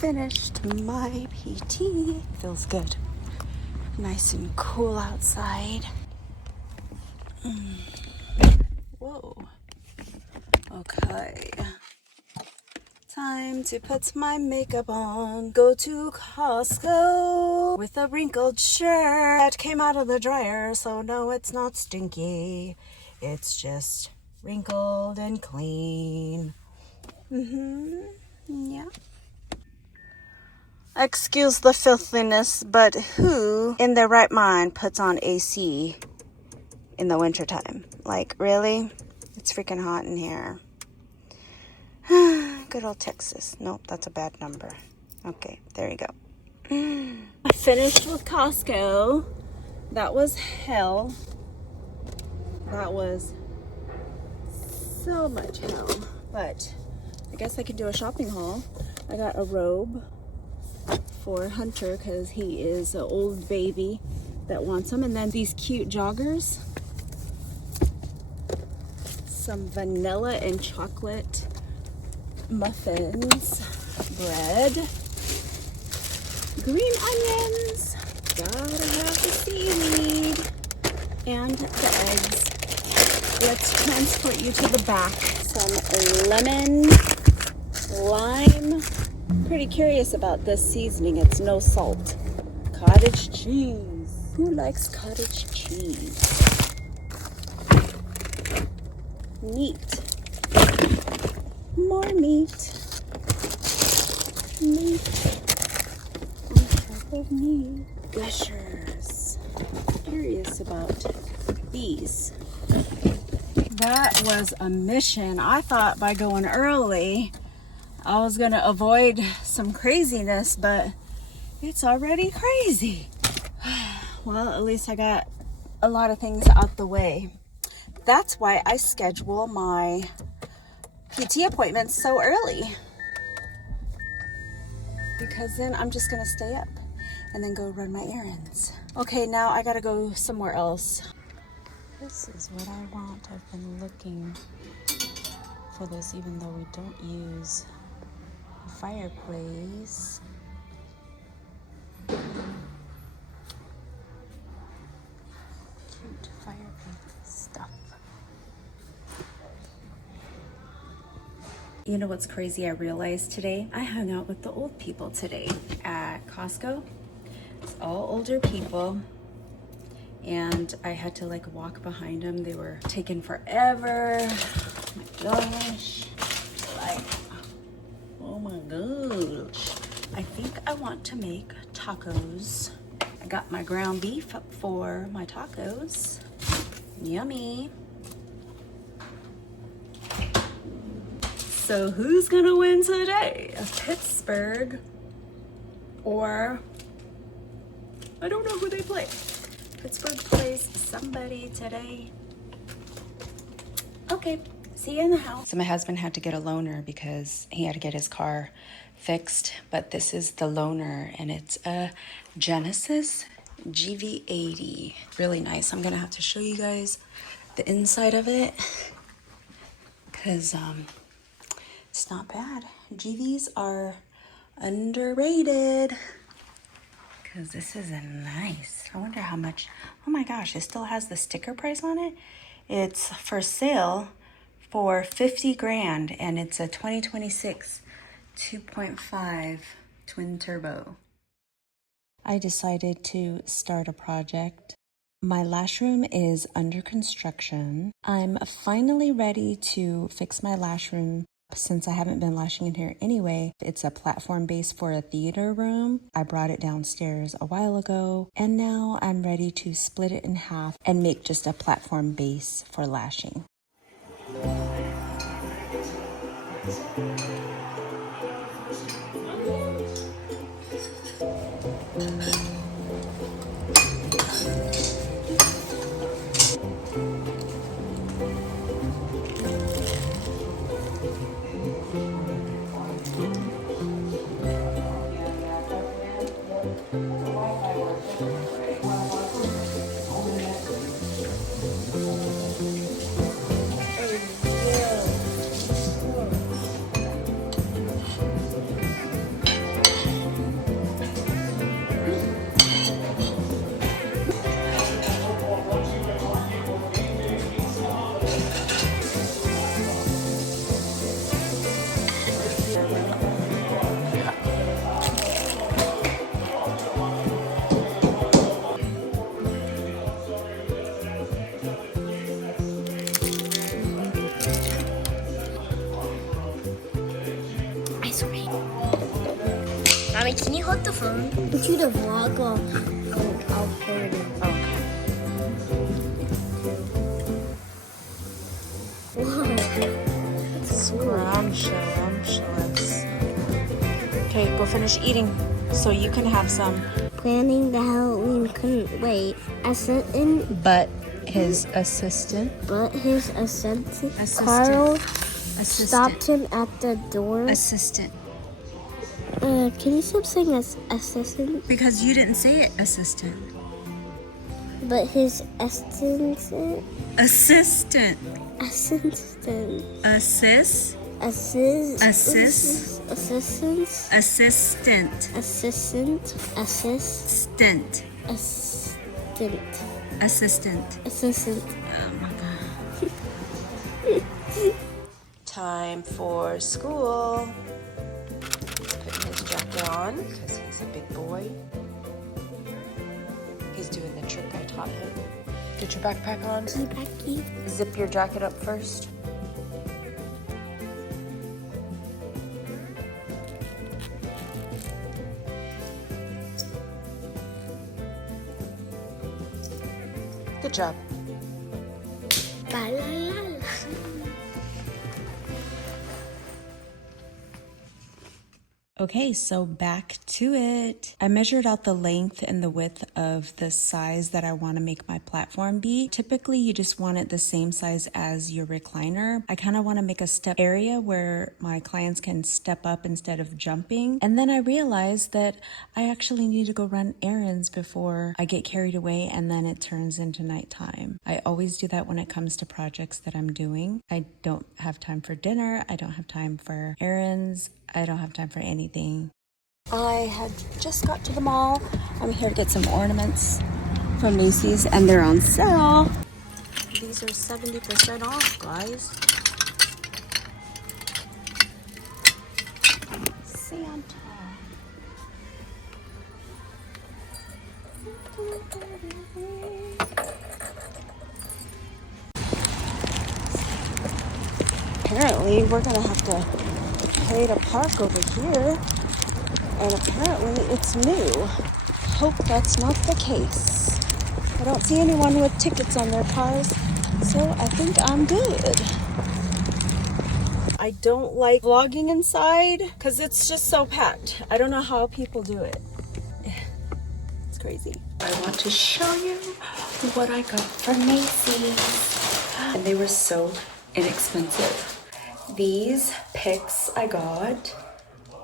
finished my PT. Feels good. Nice and cool outside. Whoa. Okay. Time to put my makeup on. Go to Costco with a wrinkled shirt that came out of the dryer. So no, it's not stinky. It's just wrinkled and clean. Yeah. Excuse the filthiness, but who in their right mind puts on AC in the wintertime? Like, really? It's freaking hot in here. Good old Texas. Nope, that's a bad number. Okay, there you go. I finished with Costco. That was hell. That was so much hell. But I guess I could do a shopping haul. I got a robe for Hunter because he is an old baby that wants them. And then these cute joggers. Some vanilla and chocolate muffins. Bread. Green onions. Gotta have the seaweed. And the eggs. Let's transport you to the back. Some lemon, lime. Pretty curious about this seasoning. It's no salt. Cottage cheese. Who likes cottage cheese? Meat. More meat. Meat. On top of meat. Gushers. Curious about these. That was a mission. I thought by going early I was gonna avoid some craziness, but it's already crazy. Well, at least I got a lot of things out the way. That's why I schedule my PT appointments so early, because then I'm just gonna stay up and then go run my errands. Okay, now I gotta go somewhere else. This is what I want. I've been looking for this, even though we don't use a fireplace. Cute fireplace stuff. You know what's crazy? I realized today I hung out with the old people today at Costco. It's all older people. And I had to like walk behind them. They were taking forever. Oh my gosh. Like, oh my gosh. I think I want to make tacos. I got my ground beef for my tacos. Yummy. So who's gonna win today? Pittsburgh or I don't know who they play. Pittsburgh plays somebody today. Okay, see you in the house. So my husband had to get a loaner because he had to get his car fixed. But this is the loaner and it's a Genesis GV80. Really nice. I'm gonna have to show you guys the inside of it because it's not bad. GVs are underrated. Because this is a nice. I wonder how much. Oh my gosh, it still has the sticker price on it. It's for sale for 50 grand and it's a 2026 2.5 twin turbo. I decided to start a project. My lash room is under construction. I'm finally ready to fix my lash room. Since I haven't been lashing in here anyway, it's a platform base for a theater room. I brought it downstairs a while ago, and now I'm ready to split it in half and make just a platform base for lashing. Sorry. Mommy, can you hold the phone? Do the vlog while I'll hold it. Okay. Whoa. Scrumptious. Okay, go finish eating so you can have some. Planning the Halloween couldn't wait. But his assistant, Carl stopped him at the door. Assistant. Can you stop saying assistant? Because you didn't say it, assistant. But his assistant. Assistant. Assistant. Assist. Assist. Assist. Assistant. Assistant. Assistant. Assistant. Assistant. Assistant. Assistant. Oh my god. Time for school. Putting his jacket on because he's a big boy. He's doing the trick I taught him. Get your backpack on. Becky. Zip your jacket up first. Good job. La la la. Okay, so back to it. I measured out the length and the width of the size that I want to make my platform be. Typically, you just want it the same size as your recliner. I kind of want to make a step area where my clients can step up instead of jumping. And then I realized that I actually need to go run errands before I get carried away and then it turns into nighttime. I always do that when it comes to projects that I'm doing. I don't have time for dinner. I don't have time for errands. I don't have time for anything. I had just got to the mall. I'm here to get some ornaments from Macy's and they're on sale. These are 70% off, guys. Santa. Apparently, we're gonna have to pay to park over here, and apparently it's new. Hope that's not the case. I don't see anyone with tickets on their cars, so I think I'm good. I don't like vlogging inside because it's just so packed. I don't know how people do it. It's crazy. I want to show you what I got from Macy's, and they were so inexpensive. These picks I got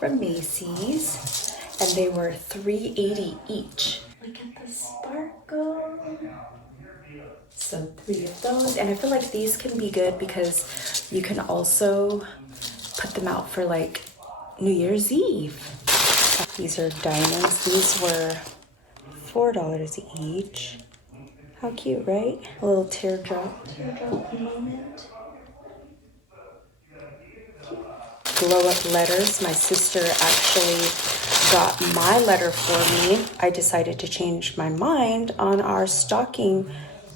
from Macy's, and they were $3.80 each. Look at the sparkle. So 3 of those, and I feel like these can be good because you can also put them out for like New Year's Eve. These are diamonds. These were $4 each. How cute, right? A little teardrop moment. Glow up letters. My sister actually got my letter for me. I decided to change my mind on our stocking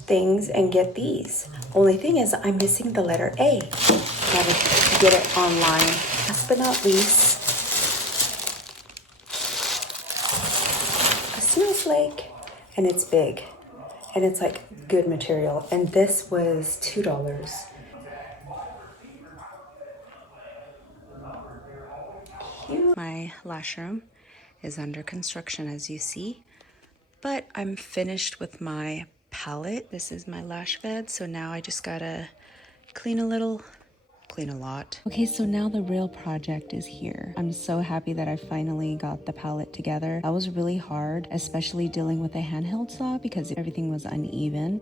things and get these. Only thing is I'm missing the letter A. Gotta get it online. Last but not least, a snowflake, and it's big and it's like good material, and this was $2. My lash room is under construction, as you see, but I'm finished with my palette. This is my lash bed, so now I just gotta clean a lot. Okay, so now the real project is here. I'm so happy that I finally got the palette together. That was really hard, especially dealing with a handheld saw because everything was uneven.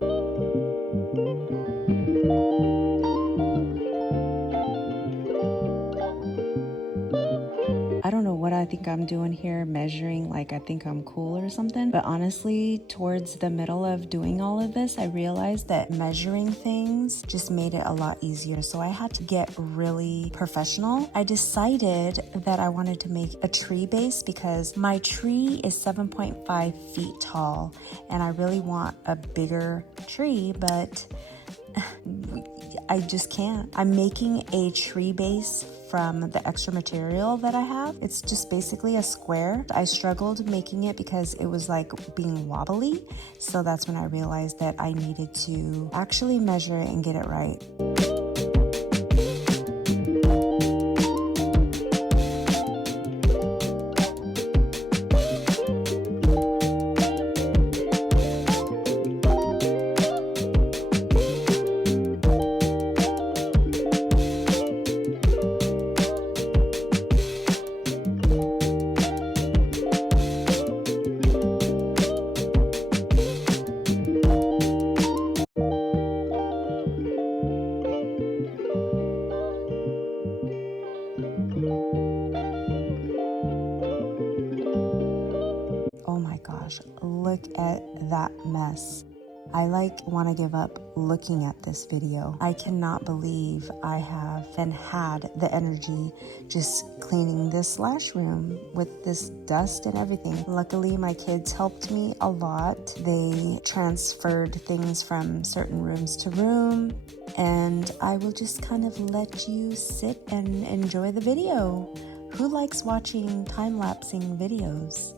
I don't know what I think I'm doing here, measuring like I think I'm cool or something. But honestly, towards the middle of doing all of this, I realized that measuring things just made it a lot easier. So I had to get really professional. I decided that I wanted to make a tree base because my tree is 7.5 feet tall and I really want a bigger tree, but I just can't. I'm making a tree base from the extra material that I have. It's just basically a square. I struggled making it because it was like being wobbly. So that's when I realized that I needed to actually measure it and get it right. Oh my gosh, look at that mess. I want to give up looking at this video. I cannot believe I haven't had the energy just cleaning this lash room with this dust and everything. Luckily, my kids helped me a lot. They transferred things from certain rooms to room, and I will just kind of let you sit and enjoy the video. Who likes watching time-lapsing videos?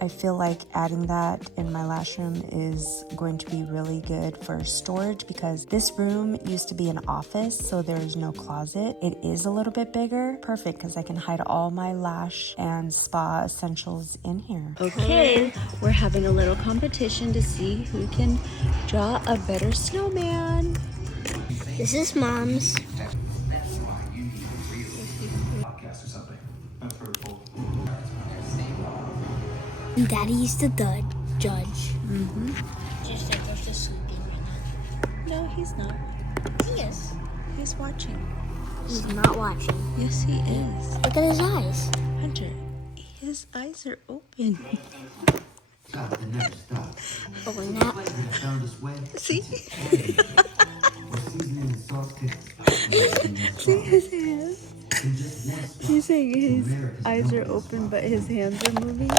I feel like adding that in my lash room is going to be really good for storage because this room used to be an office, so there's no closet. It is a little bit bigger. Perfect, because I can hide all my lash and spa essentials in here. Okay, we're having a little competition to see who can draw a better snowman. This is Mom's. And Daddy's the judge. Mm-hmm. Just like there's just sleeping right now. No, he's not. He is. He's watching. He's not watching. Yes, he is. Look at his eyes. Hunter, his eyes are open. Stop and never stop. Open that. Found this way. See? We're seasoning the sauce See his hands? He's saying his eyes are open, but his hands are moving.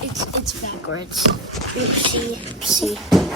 It's backwards. Oopsie.